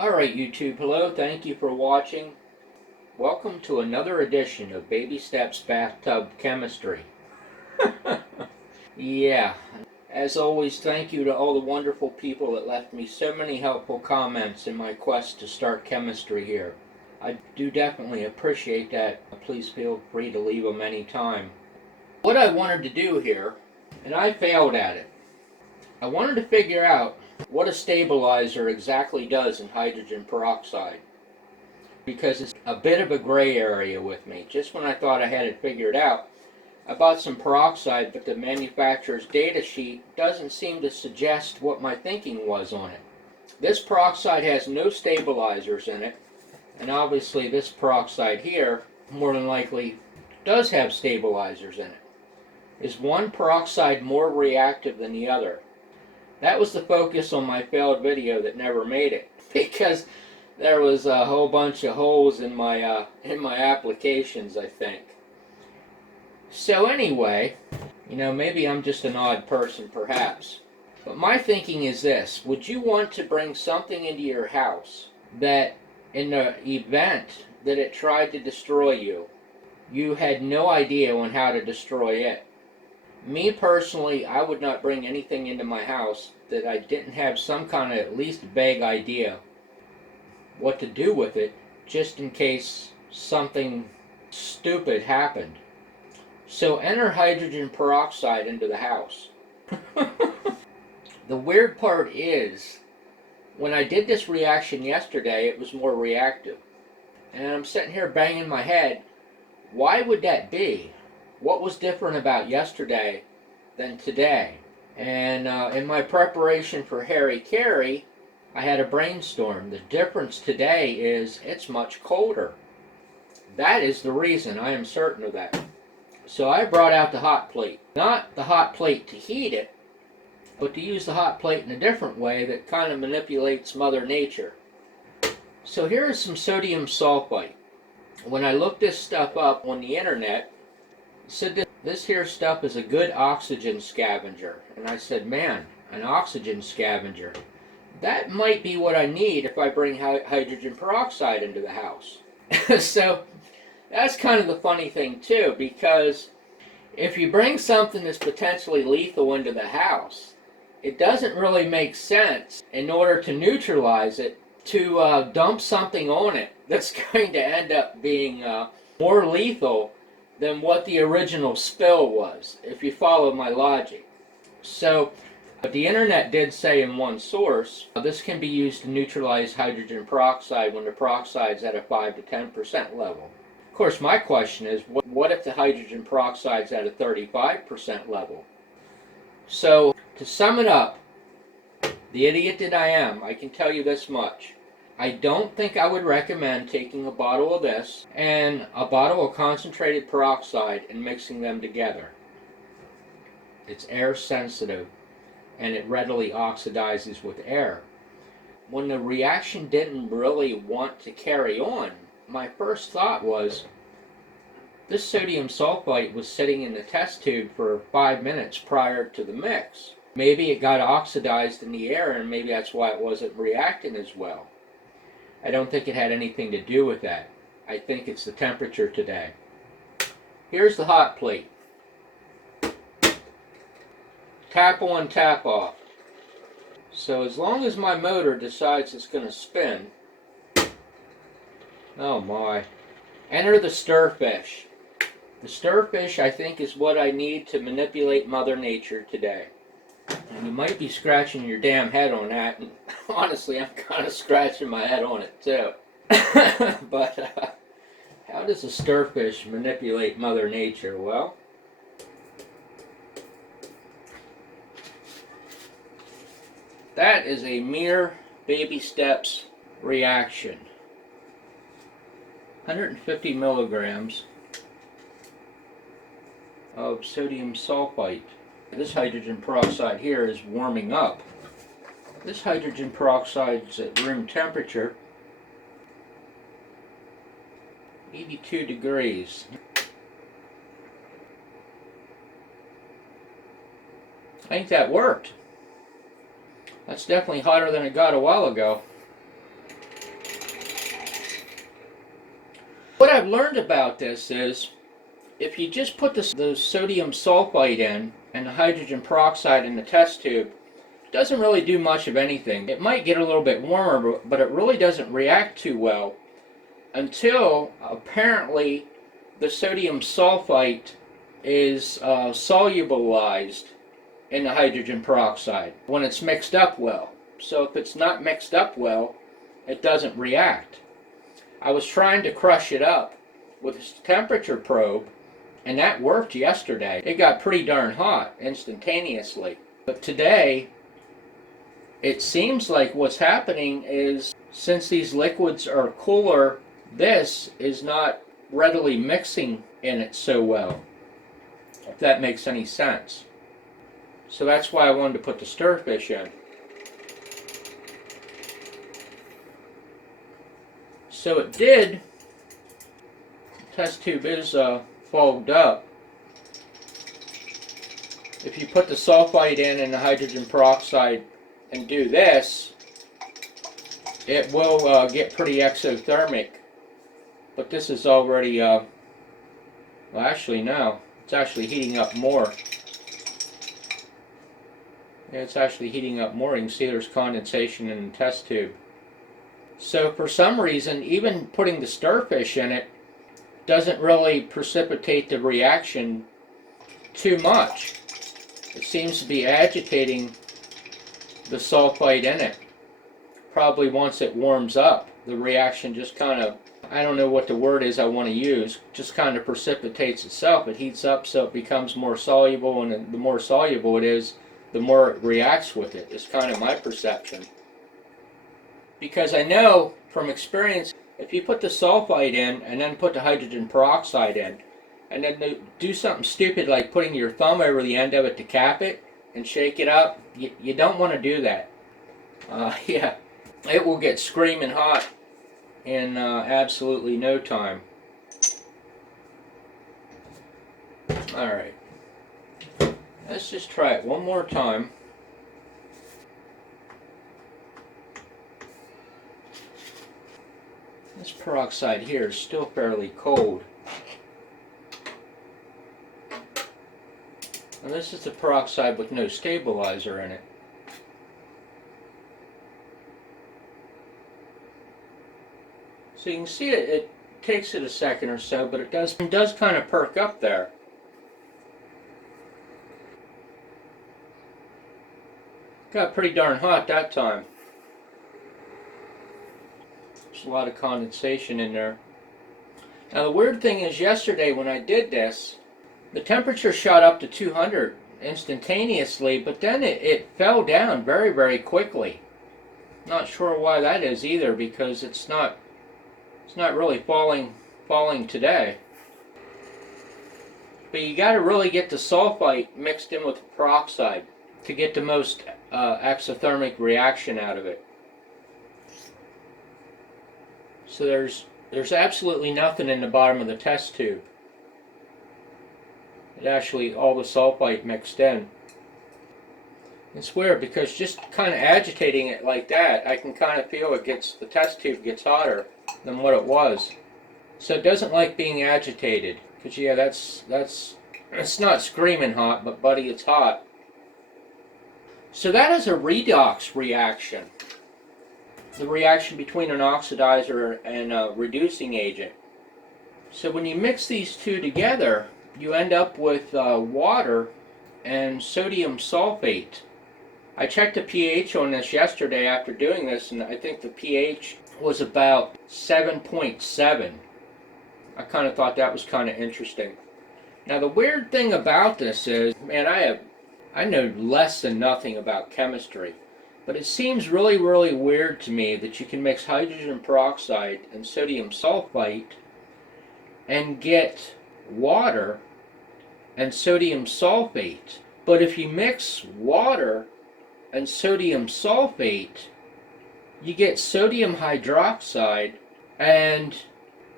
Alright YouTube, hello, thank you for watching. Welcome to another edition of Baby Steps Bathtub Chemistry. Yeah, as always, thank you to all the wonderful people that left me so many helpful comments in my quest to start chemistry here. I do definitely appreciate that. Please feel free to leave them anytime. What I wanted to do here, and I failed at it, I wanted to figure out what a stabilizer exactly does in hydrogen peroxide, because it's a bit of a gray area with me. Just when I thought I had it figured out, I bought some peroxide, but the manufacturer's data sheet doesn't seem to suggest what my thinking was on it. This peroxide has no stabilizers in it, and obviously this peroxide here, more than likely, does have stabilizers in it. Is one peroxide more reactive than the other? That was the focus on my failed video that never made it, because there was a whole bunch of holes in my applications, I think. So anyway, maybe I'm just an odd person, perhaps. But my thinking is this: would you want to bring something into your house that, in the event that it tried to destroy you, you had no idea on how to destroy it? Me personally, I would not bring anything into my house that I didn't have some kind of at least vague idea what to do with it, just in case something stupid happened. So enter hydrogen peroxide into the house. The weird part is, when I did this reaction yesterday, it was more reactive. And I'm sitting here banging my head, why would that be? What was different about yesterday than today? And in my preparation for Harry Carey, I had a brainstorm. The difference today is it's much colder. That is the reason, I am certain of that. So I brought out the hot plate. Not the hot plate to heat it, but to use the hot plate in a different way that kind of manipulates Mother Nature. So here is some sodium sulfite. When I looked this stuff up on the internet, it said that this here stuff is a good oxygen scavenger. And I said, man, an oxygen scavenger. That might be what I need if I bring hydrogen peroxide into the house. So that's kind of the funny thing too, because if you bring something that's potentially lethal into the house, it doesn't really make sense, in order to neutralize it, to dump something on it that's going to end up being more lethal than what the original spill was, if you follow my logic. So the internet did say in one source, this can be used to neutralize hydrogen peroxide when the peroxide's at a 5 to 10% level. Of course, my question is, what if the hydrogen peroxide's at a 35% level? So, to sum it up, the idiot that I am, I can tell you this much. I don't think I would recommend taking a bottle of this and a bottle of concentrated peroxide and mixing them together. It's air sensitive, and it readily oxidizes with air. When the reaction didn't really want to carry on, my first thought was, this sodium sulfite was sitting in the test tube for 5 minutes prior to the mix. Maybe it got oxidized in the air, and maybe that's why it wasn't reacting as well. I don't think it had anything to do with that. I think it's the temperature today. Here's the hot plate. Tap on, tap off. So as long as my motor decides it's going to spin, oh my. Enter the stirfish. The stirfish, I think, is what I need to manipulate Mother Nature today. And you might be scratching your damn head on that, and honestly, I'm kind of scratching my head on it too. But how does a stirfish manipulate Mother Nature? Well, that is a mere baby steps reaction. 150 milligrams of sodium sulfite. This hydrogen peroxide here is warming up. This hydrogen peroxide is at room temperature, 82 degrees. I think that worked. That's definitely hotter than it got a while ago. What I've learned about this is if you just put the sodium sulfite in and the hydrogen peroxide in the test tube, it doesn't really do much of anything. It might get a little bit warmer, but it really doesn't react too well until apparently the sodium sulfite is solubilized in the hydrogen peroxide when it's mixed up well. So if it's not mixed up well, it doesn't react. I was trying to crush it up with a temperature probe, and that worked yesterday. It got pretty darn hot instantaneously. But today, it seems like what's happening is, since these liquids are cooler, this is not readily mixing in it so well, if that makes any sense. So that's why I wanted to put the stirfish in. So it did. The test tube is fogged up. If you put the sulfite in and the hydrogen peroxide and do this, it will get pretty exothermic. But this is already, well actually no, it's actually heating up more. Yeah, it's actually heating up more. You can see there's condensation in the test tube. So for some reason, even putting the stirfish in it doesn't really precipitate the reaction too much. It seems to be agitating the sulfite in it. Probably once it warms up, the reaction just kind of, I don't know what the word is I want to use, just kind of precipitates itself. It heats up so it becomes more soluble, and the more soluble it is, the more it reacts with it. It's kind of my perception. Because I know from experience, if you put the sulfite in and then put the hydrogen peroxide in, and then do something stupid like putting your thumb over the end of it to cap it and shake it up, you don't want to do that. Yeah, it will get screaming hot in absolutely no time. Alright, let's just try it one more time. This peroxide here is still fairly cold. And this is the peroxide with no stabilizer in it. So you can see it takes it a second or so, but it does kind of perk up there. Got pretty darn hot that time. There's a lot of condensation in there. Now the weird thing is, yesterday when I did this, the temperature shot up to 200 instantaneously, but then it fell down very, very quickly. Not sure why that is either, because it's not really falling today. But you got to really get the sulfite mixed in with the peroxide to get the most exothermic reaction out of it. So there's absolutely nothing in the bottom of the test tube. It actually, all the sulfite mixed in. It's weird because just kind of agitating it like that, I can kind of feel the test tube gets hotter than what it was. So it doesn't like being agitated. Because yeah, it's not screaming hot, but buddy, it's hot. So that is a redox reaction. The reaction between an oxidizer and a reducing agent. So when you mix these two together, you end up with water and sodium sulfate. I checked the pH on this yesterday after doing this, and I think the pH was about 7.7. I kind of thought that was kind of interesting. Now the weird thing about this is, man, I know less than nothing about chemistry, but it seems really, really weird to me that you can mix hydrogen peroxide and sodium sulfite and get water and sodium sulfate. But if you mix water and sodium sulfate, you get sodium hydroxide and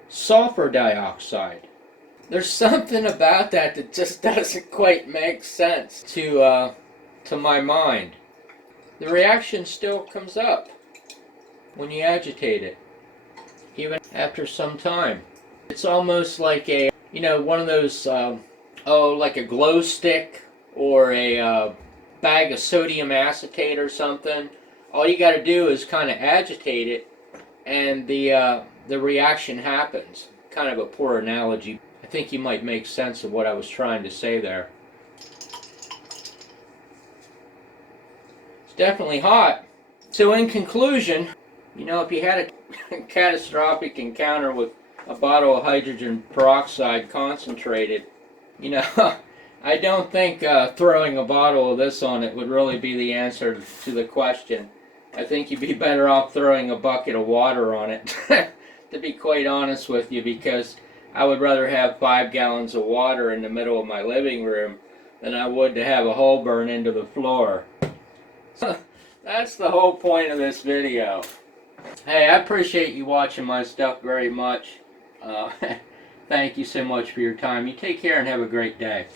sulfur dioxide. There's something about that just doesn't quite make sense to my mind. The reaction still comes up when you agitate it, even after some time. It's almost like a, one of those, like a glow stick or a bag of sodium acetate or something. All you got to do is kind of agitate it, and the reaction happens. Kind of a poor analogy. I think you might make sense of what I was trying to say there. It's definitely hot. So in conclusion, if you had a catastrophic encounter with a bottle of hydrogen peroxide concentrated, I don't think throwing a bottle of this on it would really be the answer to the question. I think you'd be better off throwing a bucket of water on it, to be quite honest with you, because I would rather have 5 gallons of water in the middle of my living room than I would to have a hole burn into the floor. That's the whole point of this video. Hey, I appreciate you watching my stuff very much. Thank you so much for your time. You take care and have a great day.